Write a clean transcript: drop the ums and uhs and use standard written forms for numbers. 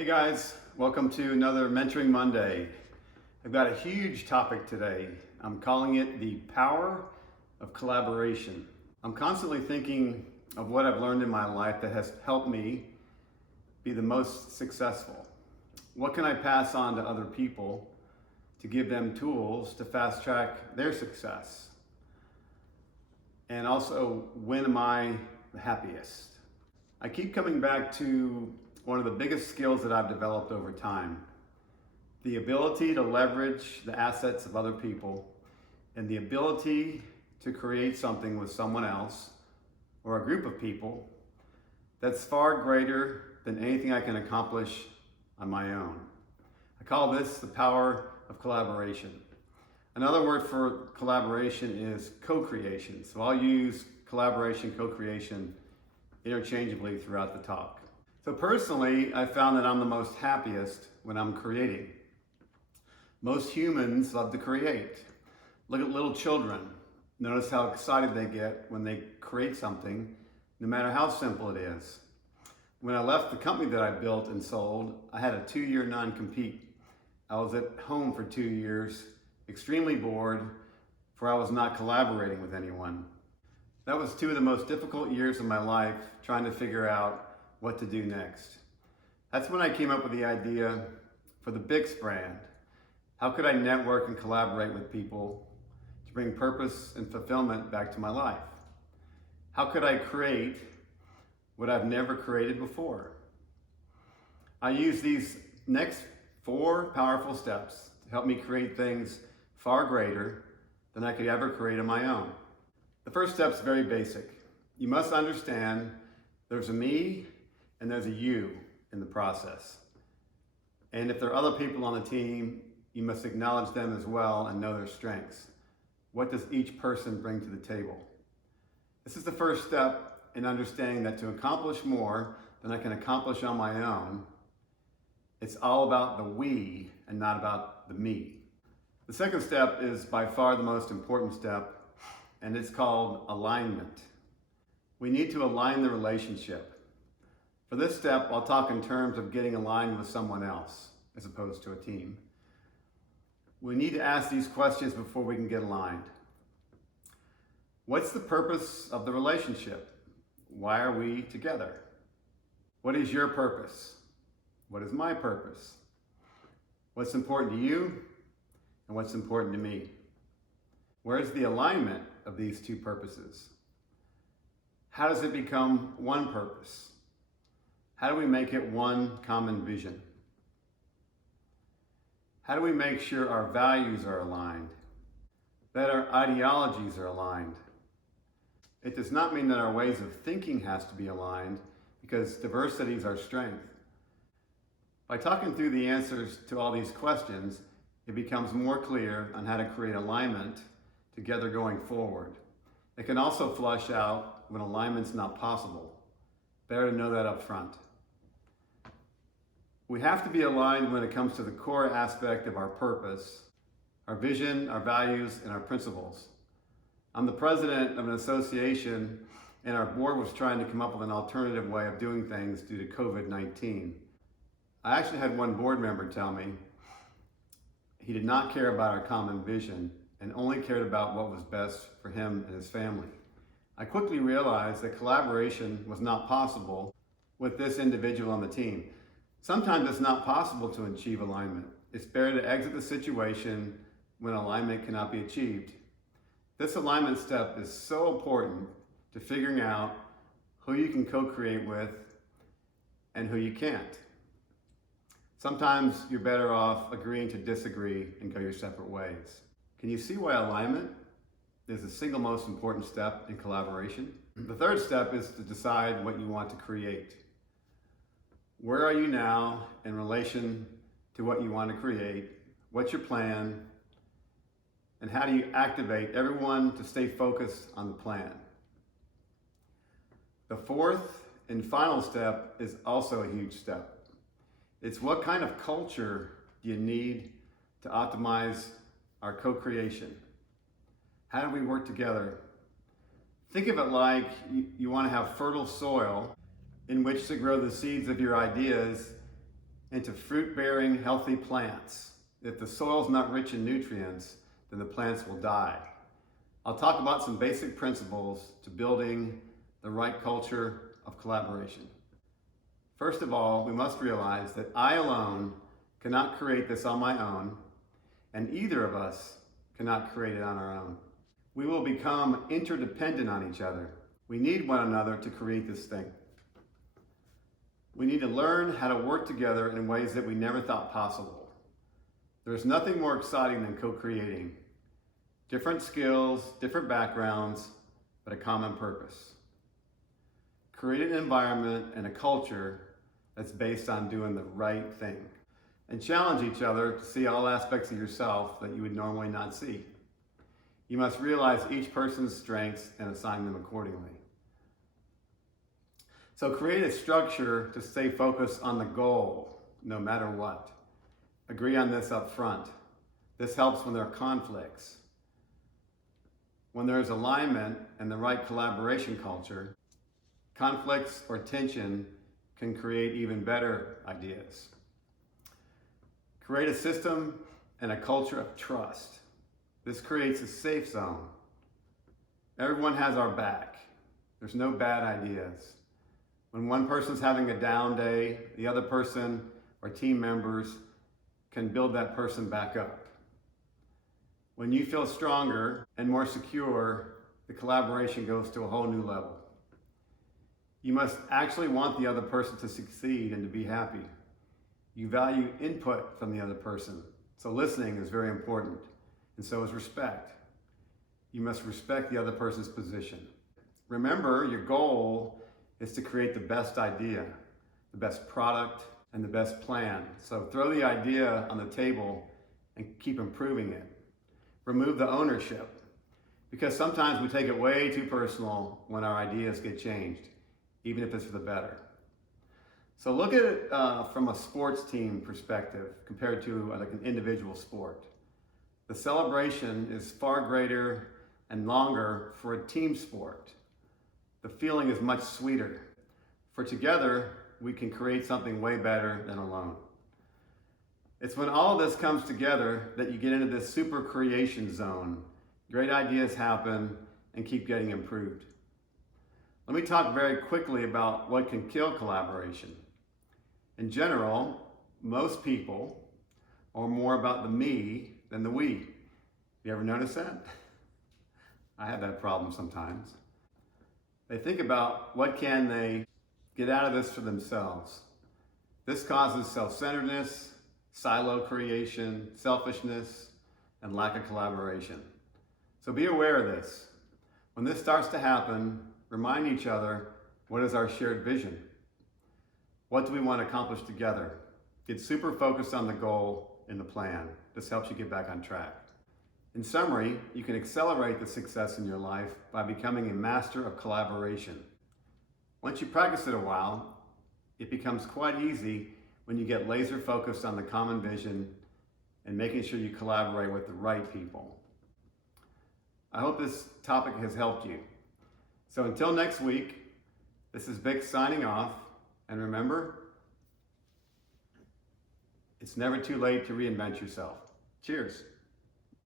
Hey guys, welcome to another Mentoring Monday. I've got a huge topic today. I'm calling it the power of collaboration. I'm constantly thinking of what I've learned in my life that has helped me be the most successful. What can I pass on to other people to give them tools to fast track their success? And also, when am I the happiest? I keep coming back to one of the biggest skills that I've developed over time, the ability to leverage the assets of other people and the ability to create something with someone else or a group of people that's far greater than anything I can accomplish on my own. I call this the power of collaboration. Another word for collaboration is co-creation. So I'll use collaboration, co-creation interchangeably throughout the talk. So personally, I found that I'm the most happiest when I'm creating. Most humans love to create. Look at little children. Notice how excited they get when they create something, no matter how simple it is. When I left the company that I built and sold, I had a 2-year non-compete. I was at home for 2 years, extremely bored, for I was not collaborating with anyone. That was 2 of the most difficult years of my life, trying to figure out what to do next. That's when I came up with the idea for the Bix brand. How could I network and collaborate with people to bring purpose and fulfillment back to my life? How could I create what I've never created before? I use these next 4 powerful steps to help me create things far greater than I could ever create on my own. The first step is very basic. You must understand there's a me and there's a you in the process. And if there are other people on the team, you must acknowledge them as well and know their strengths. What does each person bring to the table? This is the first step in understanding that to accomplish more than I can accomplish on my own, it's all about the we and not about the me. The second step is by far the most important step, and it's called alignment. We need to align the relationship. For this step, I'll talk in terms of getting aligned with someone else as opposed to a team. We need to ask these questions before we can get aligned. What's the purpose of the relationship? Why are we together? What is your purpose? What is my purpose? What's important to you and what's important to me? Where's the alignment of these 2 purposes? How does it become one purpose? How do we make it one common vision? How do we make sure our values are aligned? That our ideologies are aligned? It does not mean that our ways of thinking has to be aligned, because diversity is our strength. By talking through the answers to all these questions, it becomes more clear on how to create alignment together going forward. It can also flush out when alignment's not possible. Better to know that up front. We have to be aligned when it comes to the core aspect of our purpose, our vision, our values, and our principles. I'm the president of an association, and our board was trying to come up with an alternative way of doing things due to COVID-19. I actually had one board member tell me he did not care about our common vision and only cared about what was best for him and his family. I quickly realized that collaboration was not possible with this individual on the team. Sometimes it's not possible to achieve alignment. It's better to exit the situation when alignment cannot be achieved. This alignment step is so important to figuring out who you can co-create with and who you can't. Sometimes you're better off agreeing to disagree and go your separate ways. Can you see why alignment is the single most important step in collaboration? The third step is to decide what you want to create. Where are you now in relation to what you want to create? What's your plan? And how do you activate everyone to stay focused on the plan? The fourth and final step is also a huge step. It's what kind of culture do you need to optimize our co-creation? How do we work together? Think of it like you want to have fertile soil in which to grow the seeds of your ideas into fruit-bearing, healthy plants. If the soil's not rich in nutrients, then the plants will die. I'll talk about some basic principles to building the right culture of collaboration. First of all, we must realize that I alone cannot create this on my own, and either of us cannot create it on our own. We will become interdependent on each other. We need one another to create this thing. We need to learn how to work together in ways that we never thought possible. There's nothing more exciting than co-creating. Different skills, different backgrounds, but a common purpose. Create an environment and a culture that's based on doing the right thing. And challenge each other to see all aspects of yourself that you would normally not see. You must realize each person's strengths and assign them accordingly. So create a structure to stay focused on the goal, no matter what. Agree on this up front. This helps when there are conflicts. When there is alignment and the right collaboration culture, conflicts or tension can create even better ideas. Create a system and a culture of trust. This creates a safe zone. Everyone has our back. There's no bad ideas. When one person's having a down day, the other person or team members can build that person back up. When you feel stronger and more secure, the collaboration goes to a whole new level. You must actually want the other person to succeed and to be happy. You value input from the other person, so listening is very important, and so is respect. You must respect the other person's position. Remember, your goal is to create the best idea, the best product, and the best plan. So throw the idea on the table and keep improving it. Remove the ownership, because sometimes we take it way too personal when our ideas get changed, even if it's for the better. So look at it from a sports team perspective compared to like an individual sport. The celebration is far greater and longer for a team sport. The feeling is much sweeter. For together, we can create something way better than alone. It's when all of this comes together that you get into this super creation zone. Great ideas happen and keep getting improved. Let me talk very quickly about what can kill collaboration. In general, most people are more about the me than the we. You ever notice that? I have that problem sometimes. They think about what can they get out of this for themselves. This causes self-centeredness, silo creation, selfishness, and lack of collaboration. So be aware of this. When this starts to happen, remind each other, what is our shared vision? What do we want to accomplish together? Get super focused on the goal and the plan. This helps you get back on track. In summary, you can accelerate the success in your life by becoming a master of collaboration. Once you practice it a while, it becomes quite easy when you get laser focused on the common vision and making sure you collaborate with the right people. I hope this topic has helped you. So until next week, this is Vic signing off. And remember, it's never too late to reinvent yourself. Cheers.